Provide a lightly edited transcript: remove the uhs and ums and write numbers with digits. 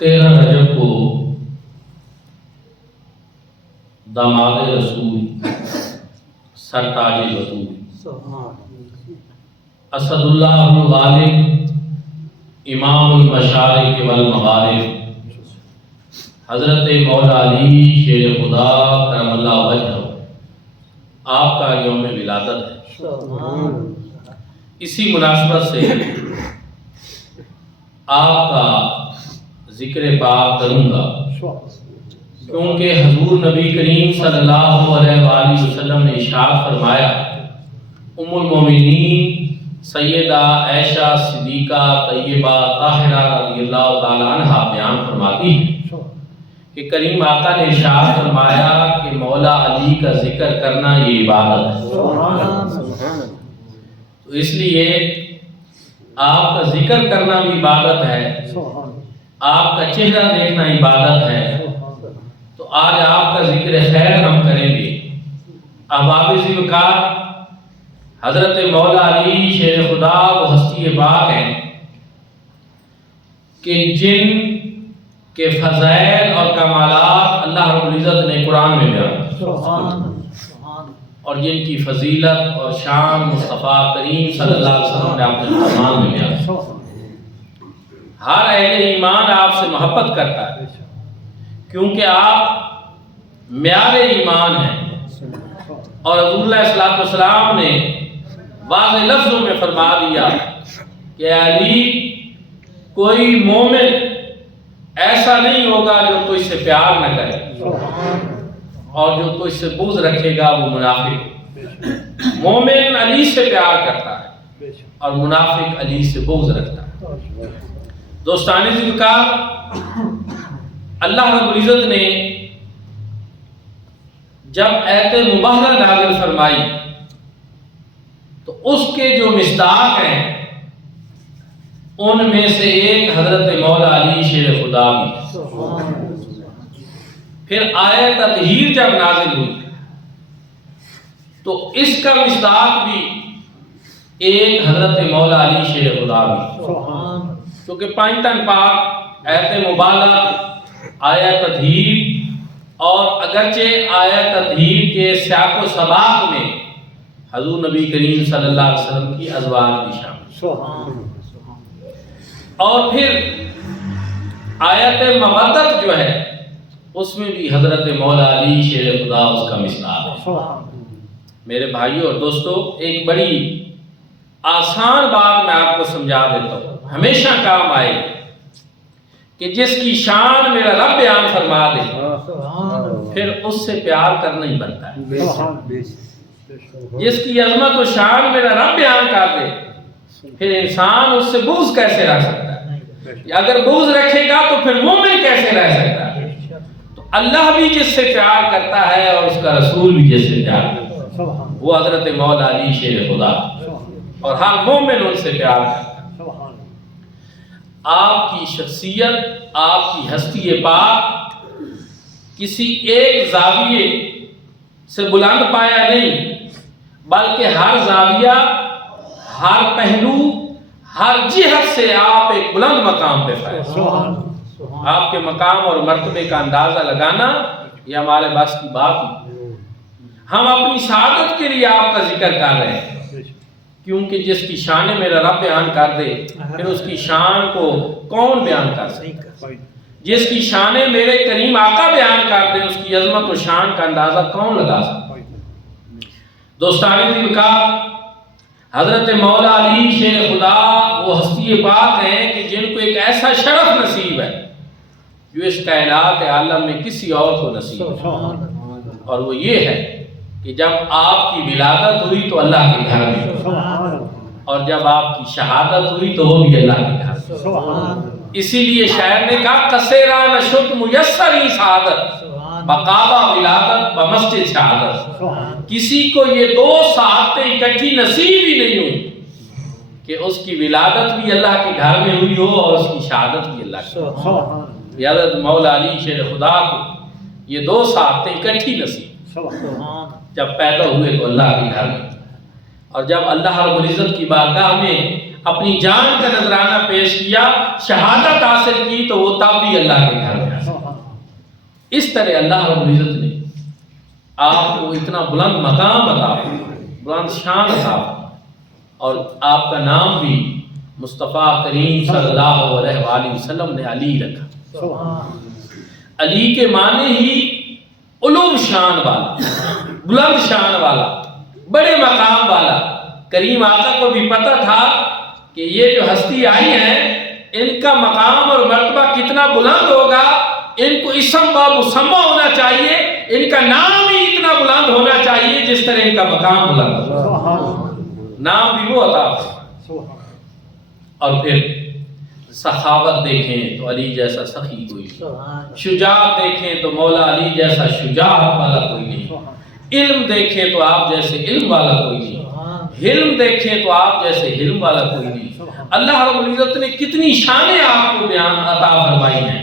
13 रजब को दामाद रसूल सरताज बतूल असदुल्लाह गालिब इमामुल मशारिक वल मगारिब हज़रत मौला अली शेर खुदा करमल्लाहु वजहहु आपका यौम विलादत है। इसी मुनासबत से आपका ज़िक्र पाक करूँगा, क्योंकि हजूर नबी करीम सल्लल्लाहु अलैहि वसल्लम ने इरशाद फरमाया, उम्मुल मोमिनीन सैयदा आयशा सिद्दीक़ा तय्यबा ताहिरा रज़ियल्लाहु ताला अन्हा बयान फरमाती है कि करीम आका ने इरशाद फरमाया कि मौला अली का जिक्र करना ये इबादत है। तो इसलिए आपका जिक्र करना भी इबादत है, आपका चेहरा देखना इबादत है। तो आज आपका जिक्र खैर हम करेंगे। अहबाब ज़िक्र हज़रत मौला अली शेर खुदा वो हस्ती पाक हैं कि जिन के फ़ज़ाइल और कमालात अल्लाह रब्बुल इज़्ज़त ने कुरान में बयान और जिनकी फजीलत और शान मुस्तफ़ा करीम सल्लल्लाहु अलैहि वसल्लम ने अपने फ़रमान में बयान। हर अहले ईमान आपसे मोहब्बत करता है, क्योंकि आप म्यारे ईमान हैं। और हुज़ूर सल्लल्लाहु अलैहि वसल्लम ने वाज़ेह लफ्ज़ों में फरमा दिया कि अली, कोई मोमिन ऐसा नहीं होगा जो तुझसे प्यार न करे, और जो तुझसे बुग़्ज़ रखेगा वो मुनाफिक। मोमिन अली से प्यार करता है और मुनाफिक अली से बुग़्ज़ रखता है। दोस्तानी ज़िक्र अल्लाह रब्बुल इज़्ज़त ने जब आयत मुबाहरा नाज़िल फरमाई तो उसके जो मिस्दाक हैं उनमें से एक हज़रत मौला अली शेर खुदा भी। फिर आयत तत्हीर जब नाज़िल हुई तो इसका मिस्दाक भी एक हज़रत मौला अली शेर खुदा भी। क्योंकि पांचतन पाक आयत मुबाला आयत तत्हीर और अगरचे आयत तत्हीर के सियाक़ व सबाक़ में हज़ूर नबी करीम सल्लल्लाहु अलैहि वसल्लम की अज़वाज भी शामिल। और फिर आयत मवद्दत जो है उसमें भी हज़रत मौला अली शेर खुदा उसका मिसाल है। मेरे भाइयों और दोस्तों, एक बड़ी आसान बात मैं आपको समझा देता हूँ, हमेशा काम आएगी कि जिसकी शान मेरा रब बयान फरमा दे फिर उससे प्यार करना ही बनता है। जिसकी अजमत और शान मेरा रब बयान कर दे फिर इंसान उससे बुग़्ज़ कैसे रख सकता है? अगर बुग़्ज़ रखेगा तो फिर मोमिन कैसे रह सकता है? तो अल्लाह भी जिससे प्यार करता है और उसका रसूल भी जिससे प्यार करता है वो हज़रत मौला अली शेर खुदा, और हर मोमिन उनसे प्यार करता है। आपकी शख्सियत, आपकी हस्ती पाक किसी एक ज़ाविये से बुलंद पाया नहीं, बल्कि हर ज़ाविया, हर पहलू, हर जिहत से आप एक बुलंद मकाम पे फैज़। आपके मकाम और मर्तबे का अंदाज़ा लगाना ये हमारे बस की बात नहीं। हम अपनी शहादत के लिए आपका जिक्र कर रहे हैं, क्योंकि जिसकी शान मेरा रब बयान कर दे फिर उसकी शान को कौन बयान कर सकता? जिसकी शान मेरे करीम आका बयान कर दे उसकी अजमत और शान का अंदाजा कौन लगा सकता? दोस्तानी ज़िक्र हज़रत मौला अली शेर खुदा वो हस्ती पाक हैं कि जिनको एक ऐसा शरफ नसीब है जो इस कायनात आलम में किसी और को नसीब है, और वो ये है कि जब आपकी विलादत हुई तो अल्लाह के घर में, और जब आपकी शहादत हुई तो वो भी अल्लाह के घर में। इसीलिए शायर ने कहा, कसेरा नशुत मुयस्सरी शहादत बकावा विलादत व मस्जिद शहादत। किसी को ये दो साहतें इकट्ठी नसीब ही नहीं हुई कि उसकी विलादत भी अल्लाह के घर में हुई हो और उसकी शहादत भी अल्लाह की। हज़रत मौला अली शेर खुदा को ये दो साहतें इकट्ठी नसीब। जब पैदा हुए तो अल्लाह के घर में, और जब अल्लाह रब्बुल इज़्ज़त की बारगाह में اپنی جان کا نذرانہ پیش کیا، شہادت حاصل کی، تو وہ تب بھی اللہ کے گھر میں حاصل۔ اس طرح اللہ رب العزت نے آپ کو اتنا بلند مقام عطا فرمایا، بلند شان عطا فرمایا، اور آپ کا نام بھی مصطفیٰ کریم صلی اللہ علیہ وآلہ وسلم نے علی رکھا۔ علی کے معنی ہی علو شان والا، بلند شان والا، بڑے مقام والا۔ کریم آقا کو بھی پتہ تھا کہ یہ جو ہستی آئی ہیں ان کا مقام اور مرتبہ کتنا بلند ہوگا، ان کو اسم با مسمى ہونا چاہیے، ان کا نام ہی اتنا بلند ہونا چاہیے جس طرح ان کا مقام بلند ہوگا۔ نام بھی وہ عطا فرمایا۔ اور پھر سخاوت دیکھیں تو علی جیسا سخی کوئی نہیں، شجاعت دیکھیں تو مولا علی جیسا شجاعت والا کوئی نہیں، علم دیکھیں تو آپ جیسے علم والا کوئی نہیں، حلم دیکھیں تو آپ جیسے حلم والا کوئی نہیں۔ اللہ رب العزت نے کتنی شانیں آپ کو بیان عطا فرمائی ہیں۔